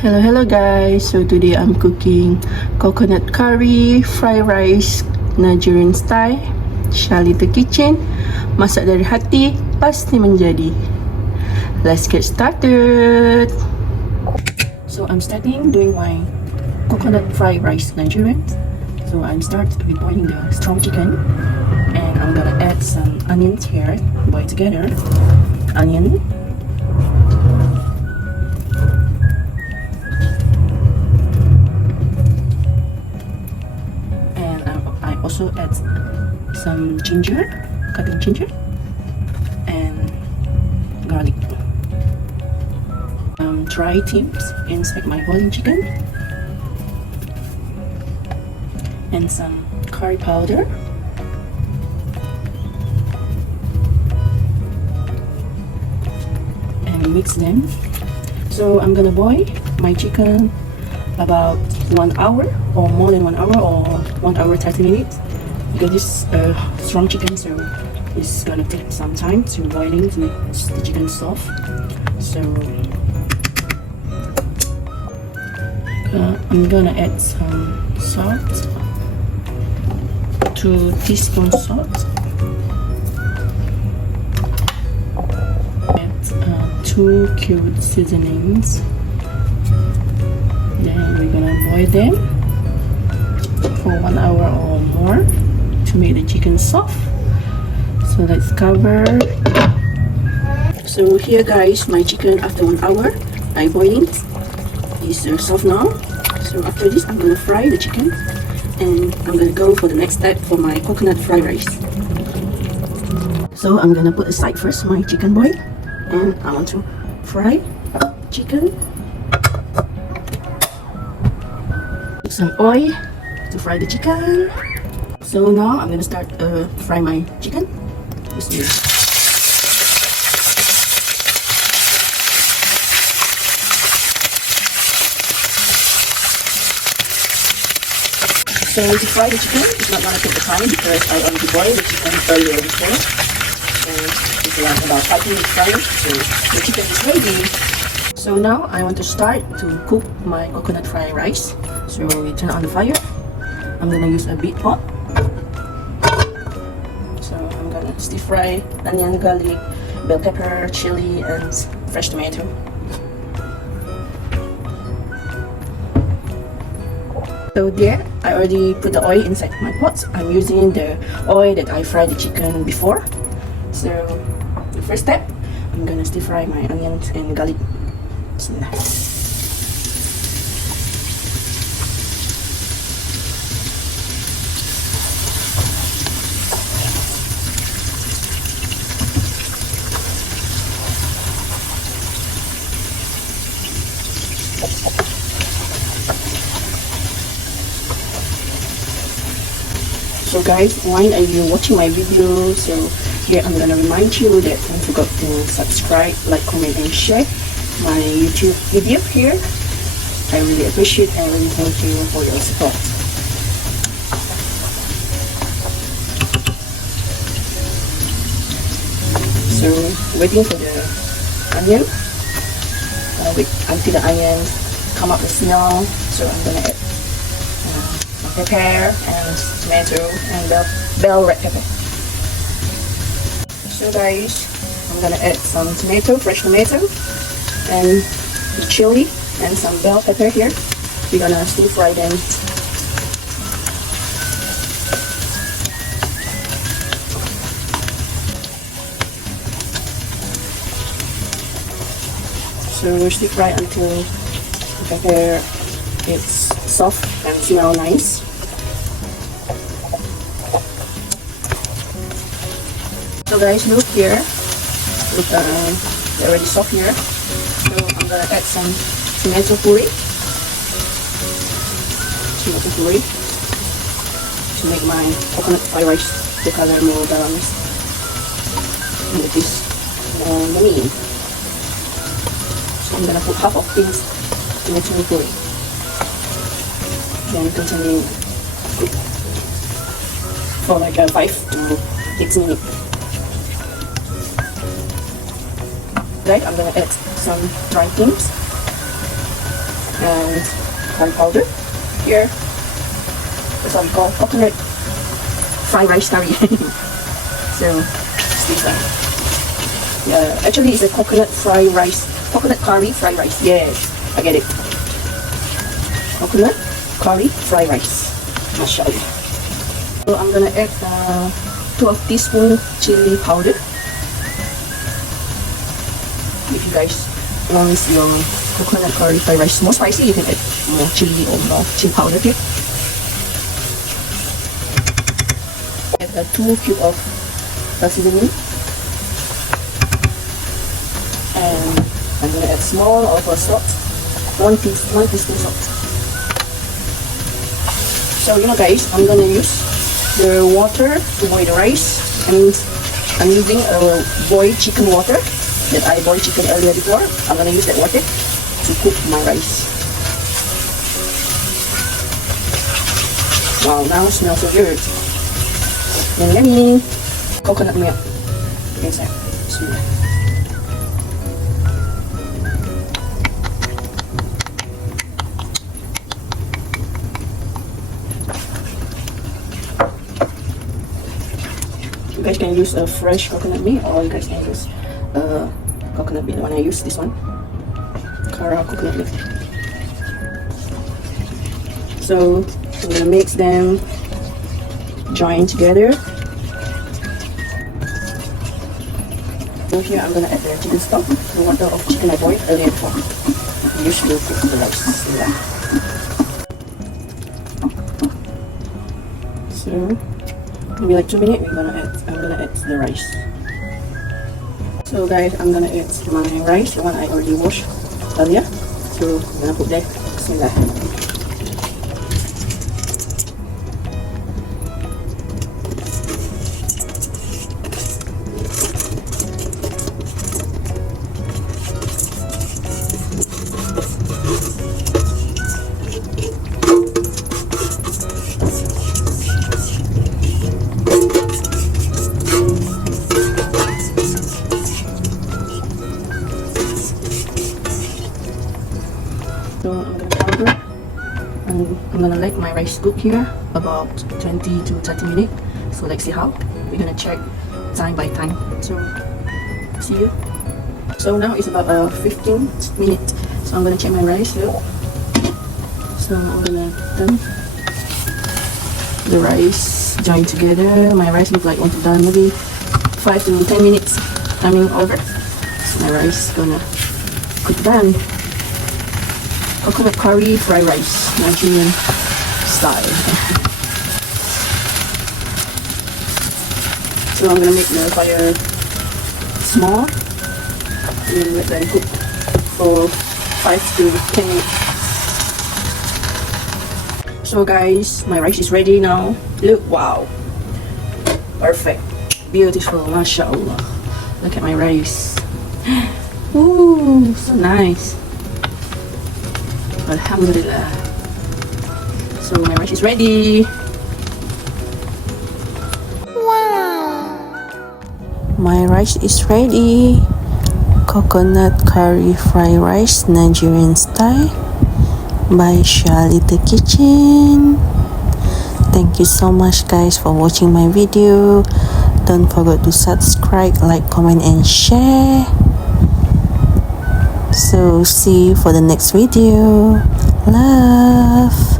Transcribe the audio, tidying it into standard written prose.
Hello guys, so today I'm cooking coconut curry, fried rice, Nigerian style. Shali the kitchen, masak dari hati, pasti menjadi. Let's get started. So I'm starting doing my coconut fried rice Nigerian. So I'm start with boiling the strong chicken, and I'm gonna add some onions here, boil together. Onion. Also add some ginger, cutting ginger, and garlic. Dry tips inside my boiling chicken, and some curry powder, and mix them. So I'm gonna boil my chicken about 1 hour or more than 1 hour, or 1 hour 30 minutes, because this strong chicken, so it's gonna take some time to boiling to make the chicken soft. So I'm gonna add some salt, 2 teaspoons salt, add 2 cubed seasonings. Then we're gonna boil them for 1 hour or more to make the chicken soft. So let's cover. So here guys, my chicken after 1 hour I boiled it is soft now. So after this I'm gonna fry the chicken, and I'm gonna go for the next step for my coconut fried rice. So I'm gonna put aside first my chicken boil, and I want to fry chicken. Some oil to fry the chicken. So now I'm gonna start fry my chicken. So to fry the chicken, it's not gonna take the time because I already boiled the chicken earlier before, and it's around about 5 minutes frying. So the chicken is ready. So now I want to start to cook my coconut fried rice. So we turn on the fire. I'm gonna use a big pot. So I'm gonna stir fry onion, garlic, bell pepper, chili, and fresh tomato. So there, I already put the oil inside my pot. I'm using the oil that I fried the chicken before. So the first step, I'm gonna stir fry my onions and garlic. Bismillah. So guys, while you're watching my video, so here I'm gonna remind you that don't forget to subscribe, like, comment, and share my YouTube video here. I really appreciate and really thank you for your support. So waiting for the onion. Wait until the onion come up the smell. So I'm gonna add pepper and tomato and bell red pepper. So guys, I'm gonna add some tomato, fresh tomato, and chili and some bell pepper here. We're gonna stir fry them. So we'll stir fry until the pepper is soft and smell nice. So guys, look here. Look, they're already soft here. So I'm gonna add some tomato puree. To make my coconut fried rice the color more balanced. And it is yummy. So I'm gonna put half of this tomato puree. Then continue cook for like 5 to 6 minutes. Right, I'm gonna add some dry things. and curry powder. Here, that's what we call coconut fried rice curry. So, this one. Yeah, actually it's a coconut fried rice. Coconut curry fried rice. Yes, I get it. Coconut curry fried rice. Mashallah. So I'm gonna add 12 teaspoon chili powder. If you guys want your coconut curry fried rice more spicy, you can add more chili or more chili powder here. Add 2 cubes of seasoning. And I'm gonna add small of salt, 1 teaspoon salt. So you know guys, I'm gonna use the water to boil the rice, and I'm using boiled chicken water that I boiled chicken earlier before. I'm gonna use that water to cook my rice. Wow, now it smells so good. And yummy coconut milk inside. Bismillah. You guys can use a fresh coconut milk, or you guys can use coconut milk. The one I use, this one, Cara coconut milk. So I'm gonna mix them, join together. So here I'm gonna add the chicken stock, the water of chicken I boiled earlier before. Use to cook the rice. Yeah. So maybe like 2 minutes, I'm gonna add the rice. So guys, I'm gonna add my rice, the one I already washed earlier. So I'm gonna put that. Bismillah. So I'm gonna cover, and I'm gonna let my rice cook here about 20 to 30 minutes. So let's see how. We're gonna check time by time. So see you. So now it's about 15 minutes. So I'm gonna check my rice here. So I'm gonna turn the rice join together. My rice look like want to done maybe 5 to 10 minutes. Timing over. So my rice gonna cook done. Coconut curry fried rice, Nigerian style. So I'm gonna make the fire small and let them cook for 5 to 10 minutes. So guys, my rice is ready now. Look, wow, perfect, beautiful, mashallah. Look at my rice. Ooh, so nice. Alhamdulillah. So my rice is ready. Wow. My rice is ready. Coconut curry fried rice, Nigerian style, by Shalita Kitchen. Thank you so much guys for watching my video. Don't forget to subscribe, like, comment and share. So see you for the next video. Love.